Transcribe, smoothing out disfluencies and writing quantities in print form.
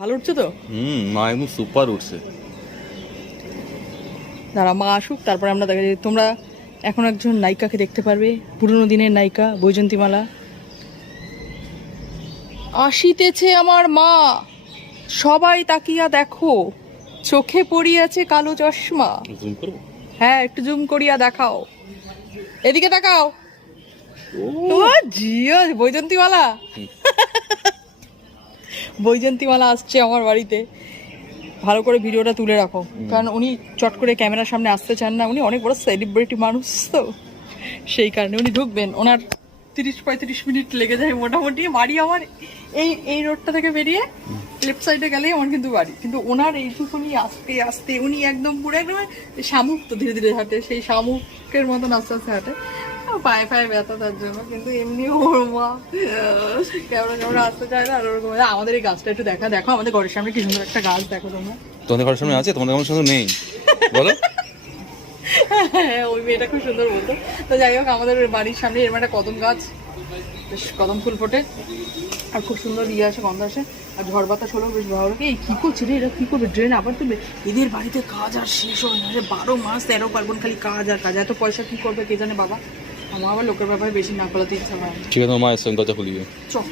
ভালো উঠছে তো? মা একদম সুপার উঠছে। দাঁড়া মা আসুক, তারপরে আমরা দেখা যায়। তোমরা এখন একজন নায়িকাকে দেখতে পারবে, পুরনো দিনের নায়িকা বৈজয়ন্তীমালা। আসিতেছে আমার মা, সবাই তাকিয়া দেখো, চোখে পড়িয়াছে কালো চশমা। জুম করবো? হ্যাঁ, একটু জুম করিয়া দেখাও, এদিকে তাকাও। ও জিও, বৈজয়ন্তীমালা। বৈজয়ন্তীমালা আসছে আমার বাড়িতে। ভালো করে ভিডিওটা তুলে রাখো, কারণ উনি চট করে ক্যামেরার সামনে আসতে চান না। উনি অনেক বড় সেলিব্রিটি মানুষ, তো সেই কারণে উনি ঢুকবেন। ওনার 30-35 মিনিট লেগে যায় মোটামুটি। বাড়ি আমার এই রোডটা থেকে বেরিয়ে লেফট সাইডে গেলেই আমার কিন্তু বাড়ি। কিন্তু ওনার এইটুকুনি আস্তে আস্তে উনি একদম পুরো একদম শামুক, তো ধীরে ধীরে হাঁটে, সেই শামুকের মতন আস্তে আস্তে হাঁটে। পায়ে পায়ে ব্যথা তার জন্য, কিন্তু এমনি ওর মা ক্যামেরা আসতে চায় না। আর ওরকম আমাদের এই গাছটা একটু দেখো, আমাদের ঘরের সামনে কি সুন্দর একটা গাছ, দেখো তোমরা। তোমাদের ঘরের সামনে আছে? তোমাদের ঘরের সামনে নেই বলো? হ্যাঁ, ওই মেয়েটা খুব সুন্দর বলতো। তো যাই হোক, আমাদের বাড়ির সামনে এরকম একটা কদম গাছ, বেশ কদম ফুল ফোটে, আর খুব সুন্দর আসে, গন্ধ আসে, আর ঝড় বাতাস হলেও বেশ ভালো লাগে। এই কি করছে রে এরা, কি করবে? ড্রেন আবার তুলবে? এদের বাড়িতে কাজ আর শেষ হয় না রে, 12 মাস 13 পার্বণ খালি কাজ আর কাজ। এত পয়সা কি করবে কে জানে বাবা। আমার আবার লোকের ব্যাপারে বেশি না বলাতে ইচ্ছা হয় না। ঠিক আছে, তোমার মায়ের সঙ্গে কথা বলিবে। চল।